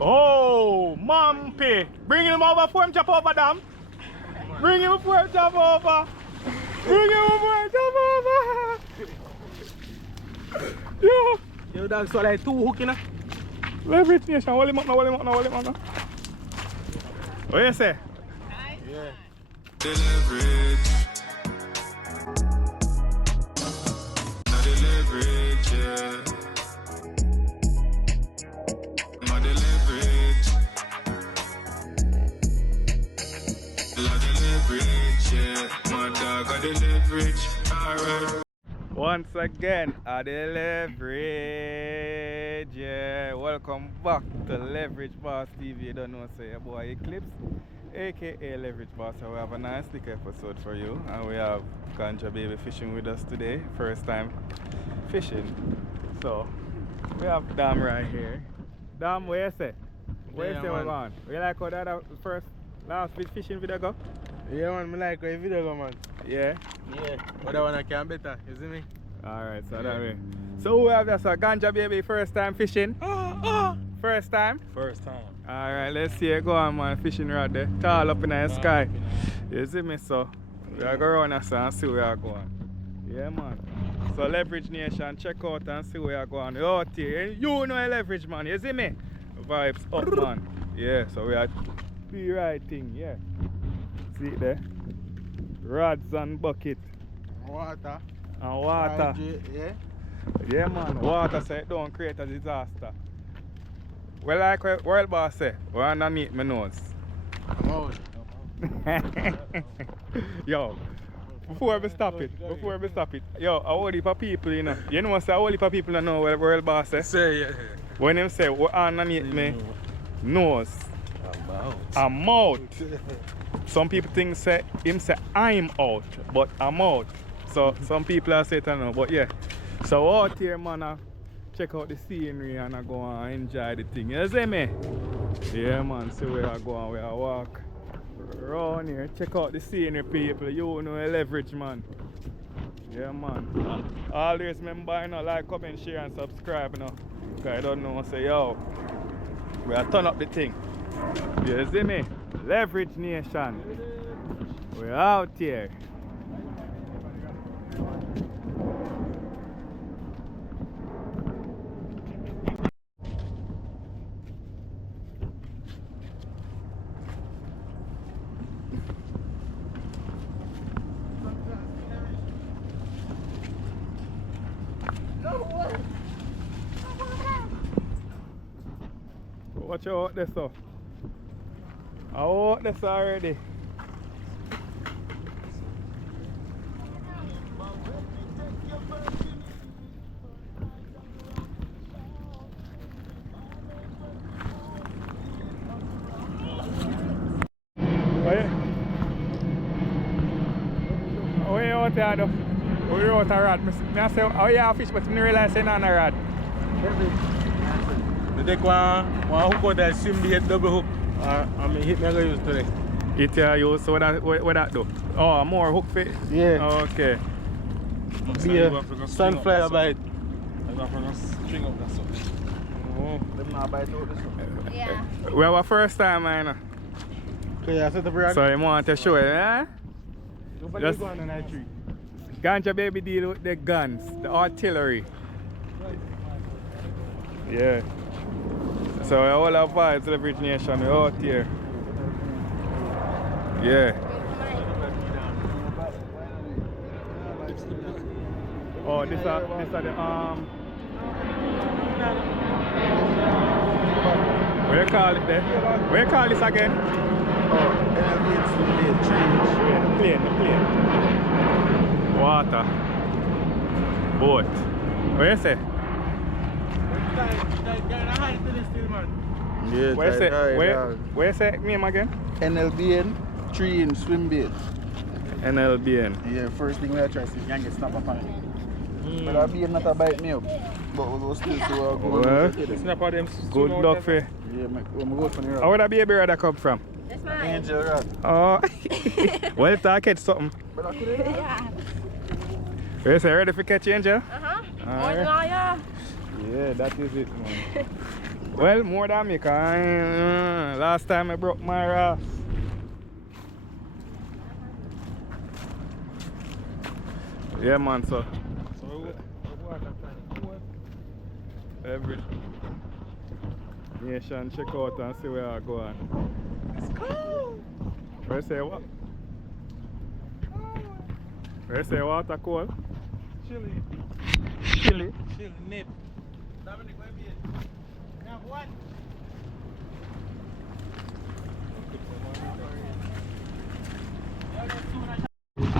Oh, Mumpy. Bring him over for him, jump over, damn. Bring him for him, jump over. Bring him for him, jump over. Yo. Yo, dog, so like 2 hook, you know? Leverage nation, hold him up now, hold him up now, hold him up now. What you say? Yeah. The leverage. Not the leverage, yeah. Not the leverage. Not the leverage, yeah. My dog got the leverage. Alright. Once again, at the leverage, yeah. Welcome back to Leverage Boss TV. You don't know, say your boy Eclips, aka Leverage Boss. So we have a nice big episode for you, and we have Ganja Baby fishing with us today. First time fishing. So we have Dam right here. Dam, where you say? Where you say we're going? We like how that last fishing video go? Yeah, man, I like how video go, man. Yeah. Yeah, but that one I can better, you see me? Alright, so that way. So we have this Ganja Baby first time fishing. First time? First time. Alright, let's see it go on, man. Fishing rod there. Tall up in the sky. You see me, so we are going around and see where we are going. Yeah, man. So Leverage Nation, check out and see where we are going. You're out here. You know a leverage, man. You see me? Vibes up, man. Yeah, so we are the right thing, yeah. See it there? Rods and bucket. Water. And water. Yeah? Yeah, man. Water so it don't create a disaster. Well, like what World Boss say, we're underneath my nose. Come out. Yo, before we stop it, yo, a whole heap of people, you know. You know what a whole heap of people don't know what World Boss say? Say, yeah. When him say, we're underneath me nose. I'm out. Some people think say him say I'm out, but I'm out. So some people are saying no, but yeah. So out here, man, check out the scenery and I go and enjoy the thing. You see me? Yeah, man. See where I go and where I walk around here. Check out the scenery, people. You know a leverage, man. Yeah, man. Always remember, you know, like, comment, share, and subscribe, you know. Because I don't know, say yo, we are turn up the thing. You see me? Leverage Nation. We're out here. Watch out this stuff. I want this already. Where you out there though? Where you out a rod? I say, oh yeah, fish, but I didn't realize it's not a rod. I take one hook out there, swim bait, double hook. I mean, hit me I go use today. It use, so what that do? Oh, more hook fish? Yeah. Oh, okay. Be a sunflower bite. I'm going to string up that stuff. Oh, them not bite out this one. Yeah. We have a first time, man. So yeah, set up a rod. So you want to show it, eh? Nobody Just- go on the night tree. Ganja Baby deal with the guns, the artillery. Yeah. So all our vibes, Leverage Nation, we're out here. Yeah. Oh, this are the Where you call it there? Where you call this again? Oh, The plane. Water. Boat. Where you say? Yeah, Where you say? Where you say name again? NLBN, 3 in swim bait. NLBN. Yeah, first thing we try is gang get snap up on it. But that being not a bite me up. But we go still see where we go. Well, Snap on them. good luck for you. Yeah, we go for the rod. How would that baby rod come from? That's mine. Angel rod. Oh. Well, if I catch something. But I couldn't. Yeah. You say ready for catch angel? Uh-huh. Alright. Yeah. Yeah, that is it, man. Well, more than me, cause last time I broke my ass. Yeah, man, so. Every nation check out and see where I go on. It's cold. Where say what? Where say water cold? Chili. Chili. Chili nip. Dominic, where be it? Now what?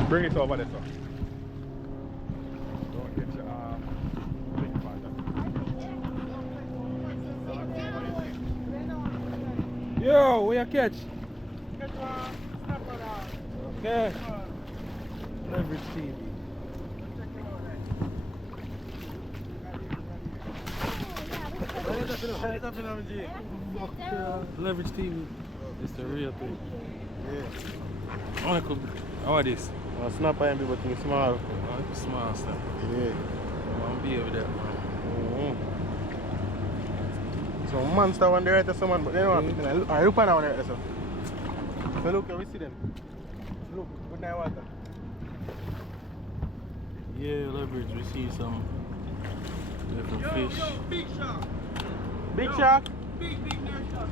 Bring it over there, sir. Don't get your thing back. Yo, where you catch? Get one. Snapper down. Okay. Leverage TV. Leverage TV. It's the real thing. Yeah. Uncle, how are this? Snapper and people think small. Small stuff. Yeah. I'm be over there, man. So monster one there to someone, but they don't want to I look on that one there, so. So look, we see them. Look, good night water. Yeah, leverage, we see some different fish. Big shark. Big shark? Big nerd shark.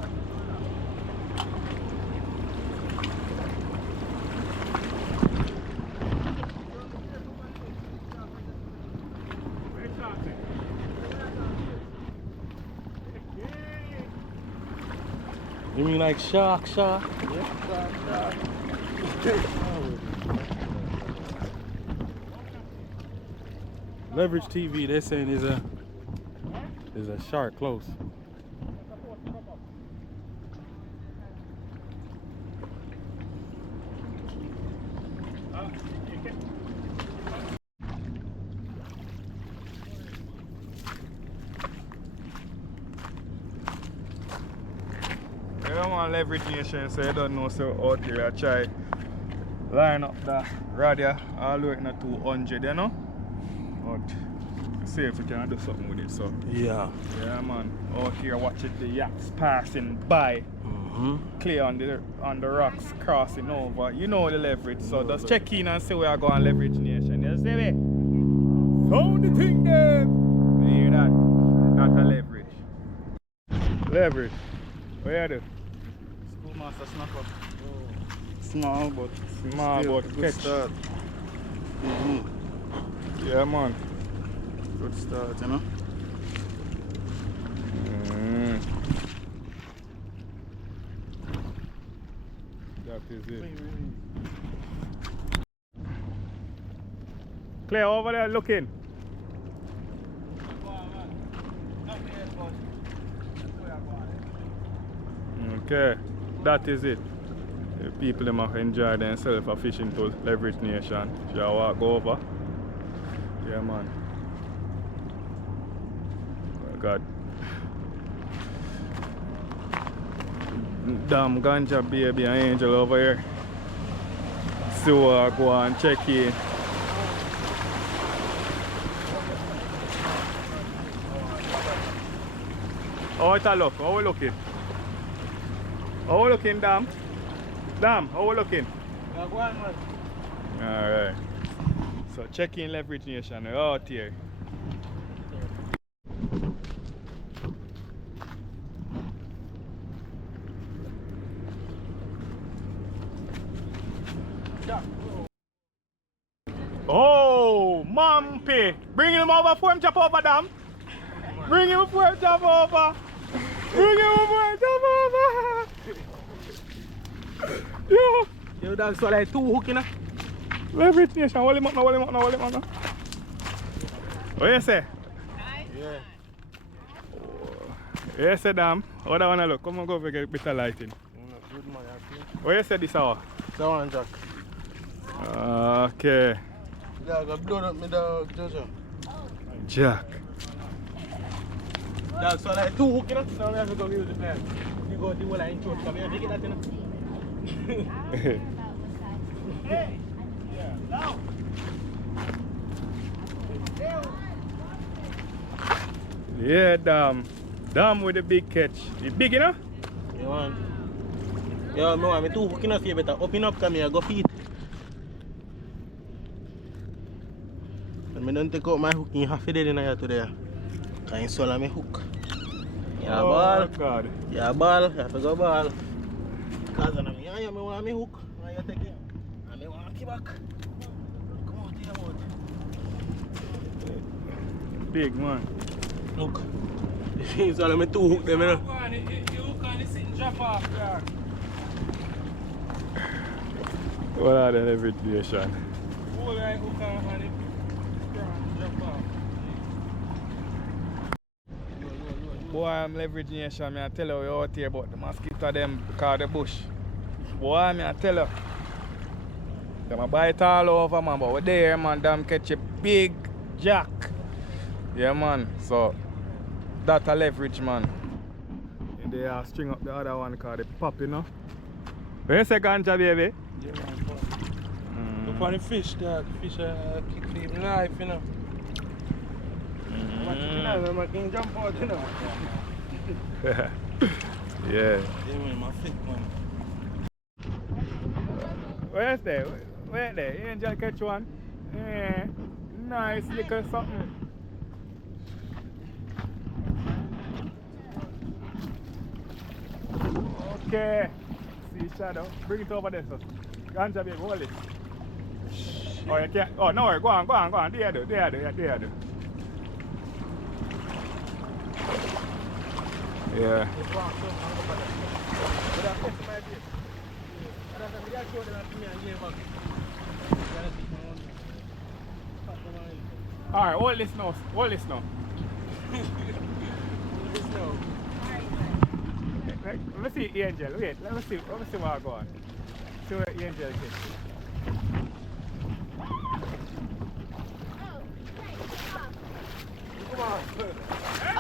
You mean like shark? Yeah, shark. Leverage TV, they're saying is a shark close. Yeah, man, leverage nation, so you don't know, so out here I try line up the radio all the way to 200, you know? But see if we can do something with it, so. Yeah. Yeah, man, out here watching the yachts passing by. Clear on the rocks, crossing over. You know the leverage, so just check in and see where I go on leverage nation. You see me? Found the thing there! You hear that? That's a leverage. Leverage. Where are they? Schoolmaster snapper. Small but good catch. start. Yeah, man. Good start, you know. That is it. Claire, over there looking. Okay, that is it. The people them have enjoyed themselves for fishing to Leverage Nation. Shall walk over. Yeah, man. Oh God. Damn ganja baby and angel over here. So I go and check in. How it a look? How we looking? How we looking, Dam? Dam, how we looking? Alright. So check in Leverage Nation. We're out here. Oh, Mampy! Bring him over for him, chop over, Dam. Bring him for him, chop over. Bring him for him, chop over. Yo! Yo, that's so like 2 hook, you know? Leverage Nation, hold him up now, hold him up now, hold him up now. What you say? Yeah. What you say, Dam? How that one look? Come on, go over get a bit of lighting. Good man, I think. What you say this hour? That one, Jack. Okay. Yeah, I got blown up with the Jojo. Jack. That's so like 2 hook, you know? Now we have to go use the plan. You go do what I intro. Come here, take it that, you know? Hey! Yeah, now! Yeah, Dam. Damn with the big catch. It big, you know? You want? Yeah, me want me too hooking up here better. Open up, come here, go feed. And I don't take out my hook in half a day in here today. Can you swallow me hook? Yeah, Oh ball. God. Yeah, ball. You have to go ball. Because I want me hook. And you take it. And I want to back. Come on, take him out. Big man. Look. You swallow me two hook them, you know. You hook on the sit and drop off, yeah. What are the leverage nation? Hold right hook on the drop off. Boy, I'm leverage nation. I tell you, we out here about the mosquito them because the bush. Boy, I tell you. Them a bite all over, man, but we there, man, them catch a big jack. Yeah, man, so that a leverage, man. And they string up the other one called the pop, you know. Where you say ganja, baby? Yeah, man. Look on the fish, dog. Fish keep him life, you know. I can jump out, you know. Yeah. Yeah, man, my fit, man. Where's there? Where there? Angel catch one? Yeah. Nice little something. Okay. See shadow. Bring it over there, sir. Ganja baby, hold it. Oh, you can't. Oh, no worry. Go on. There, do. Yeah. Alright, hold this now. Hold this now. Let me see Angel. Wait, let me see what I go on. See where Angel gets.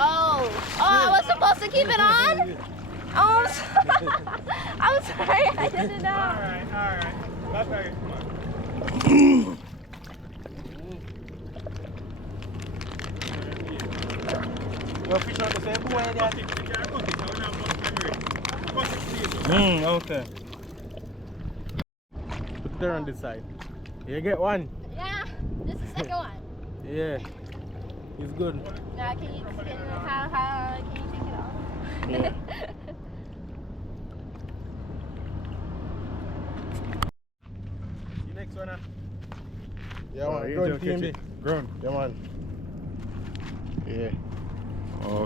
Oh, I was supposed to keep it on? Oh, I'm sorry, I didn't know. Alright. That's right. Come on. Your fish on the same boy there? Okay. Put there on this side. You get one? Yeah, this is the second one. Yeah. It's good. Now, can you can you take it off? Yeah. See next one, Yeah, Oh, man. Angel Ground catch TMB. it. Ground. Yeah, man. Yeah.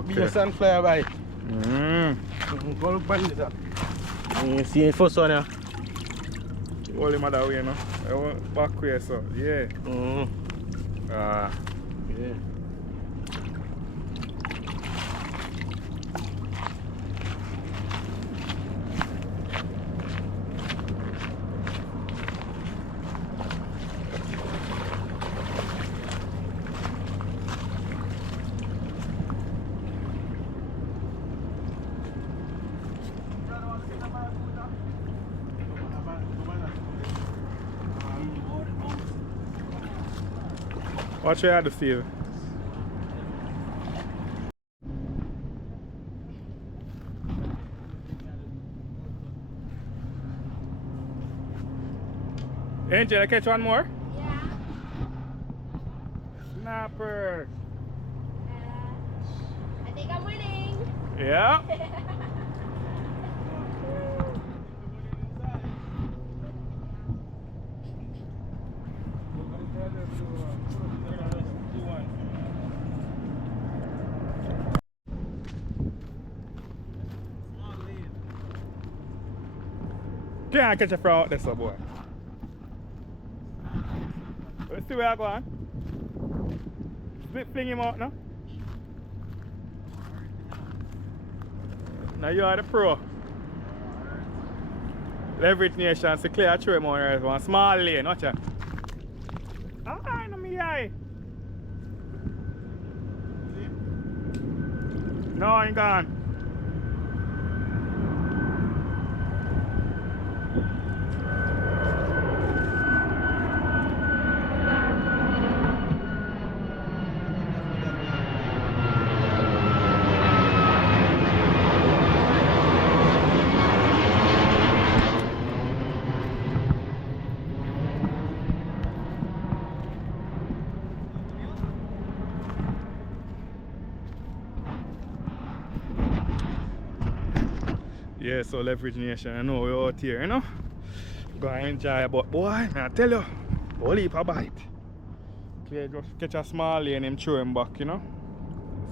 Be a Okay. sunflower by. Go look on this. You see the first one, yeah? Hold him other way, no? I want back way, so yeah. Yeah. Watch your head, Steve. Angel, I catch one more? Yeah. Snapper. I think I'm winning. Yeah. Can't catch a frog out there, so boy. Let's see where I go on. Fling him out now. Now you are the pro. Leverage nation, so clear through him on one small lane, watch out. Ah, no me eye. No, I'm gone. Yeah, so Leverage Nation, I know we're out here, you know? Go and enjoy, but boy, I tell you, whole heap of bite. Clear just catch a small lane and throw him back, you know?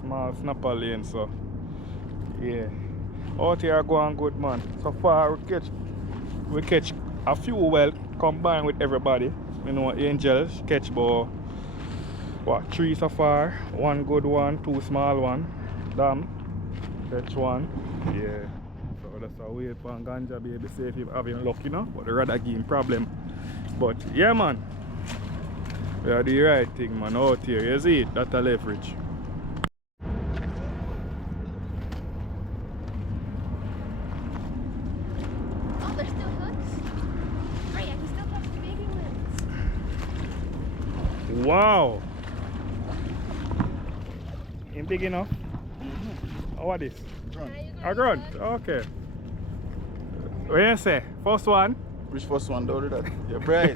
Small snapper lane, so yeah. Out here going good, man. So far we catch a few well combined with everybody. You know, Angels catch about what, 3 so far. 1 good one, 2 small one. Damn. Catch 1. Yeah. So that's a wait for Ganja baby, see if he's having luck, you know. But the rather give him problem. But yeah, man. We are the right thing, man. Out here. You see it? That's a Leverage. Oh, there's still hooks? Right, I can still catch the baby ones. Wow. Ain't big enough? Oh, what is this? A grunt. Okay. What you say? First one? Which first one? Don't do that. You're bright.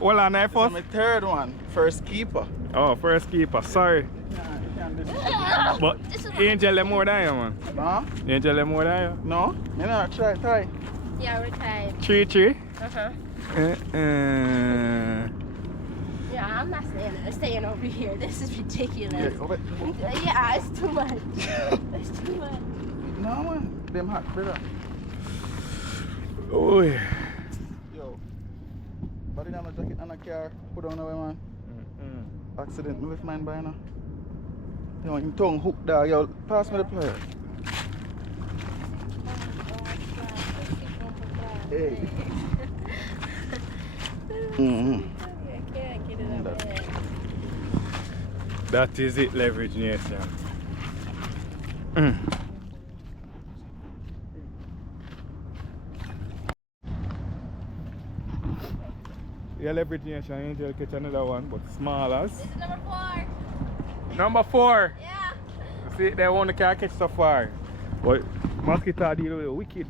Well, on that This is first? my third one. First keeper. Oh, first keeper. Sorry. But Angel them more than you, man. Huh? Angel them more than you. No? You know, try. Yeah, we're tied. 3-3. Uh-huh. Yeah, I'm not staying over here. This is ridiculous. Yeah, it's too much. It's too much. No, man. Them hot, brother. Oh, yeah. Yo. Body down the jacket and a car. Put on away, man. Accident. Me with mine by now. Yo, him tongue hooked there. Yo, pass me the player. Hey. I can't get it up there. That is it, Leverage Nation. Yeah, Leverage Nation, Angel catch another one, but smaller. This is number 4. Number 4. Yeah. See, they only can catch so far. But mosquito deal with wicked.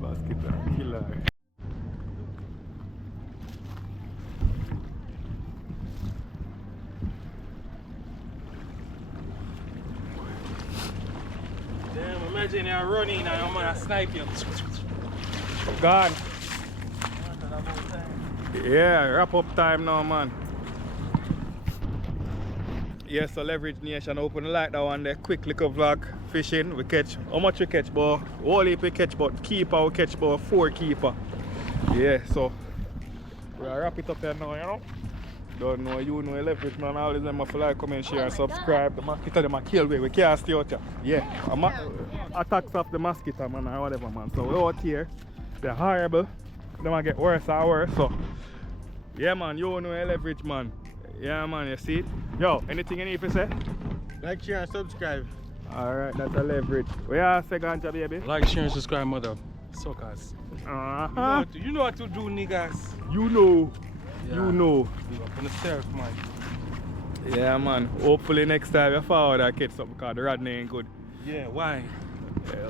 Mosquito killer. Damn, imagine you're running and I'm gonna snipe you. Gone. Yeah, wrap up time now, man. Yes, so Leverage Nation, open the light that one there. Quick little vlog. Fishing, we catch. How much we catch, boy? Whole heap we catch, but keeper we catch, boy. 4 keeper. Yeah, so we'll wrap it up here now, you know. Don't know, you know, Leverage, man. All of them have to like, comment, share, and subscribe. The mosquito, them a kill way. We can't stay out here. Yeah, attacks of the mosquito, man, or whatever, man. So we're out here. They're horrible. They might get worse and worse. So, yeah, man, you know, Leverage, man. Yeah, man, you see it? Yo, anything you need to say? Like, share, and subscribe. Alright, that's a Leverage. Where are you, Ganja, baby? Like, share, and subscribe, mother. Suckers. You know what to do, niggas. You know. Yeah. You know. You up on the stairs, man. Yeah, man. Hopefully next time you forward I catch something because the Rodney ain't good. Yeah, why?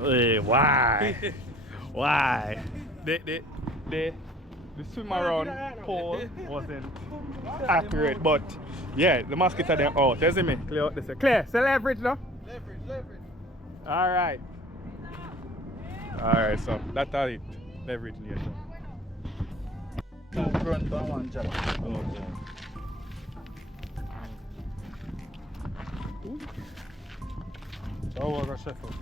Hey, why? Why? The swim around pole wasn't accurate, but yeah, the mosquito then out. You see me? Clear out this. Clear. Say Leverage now? Leverage. Alright. Alright, so that's all it. Leverage Nation. Front on one jack. Okay. So I got shuffle.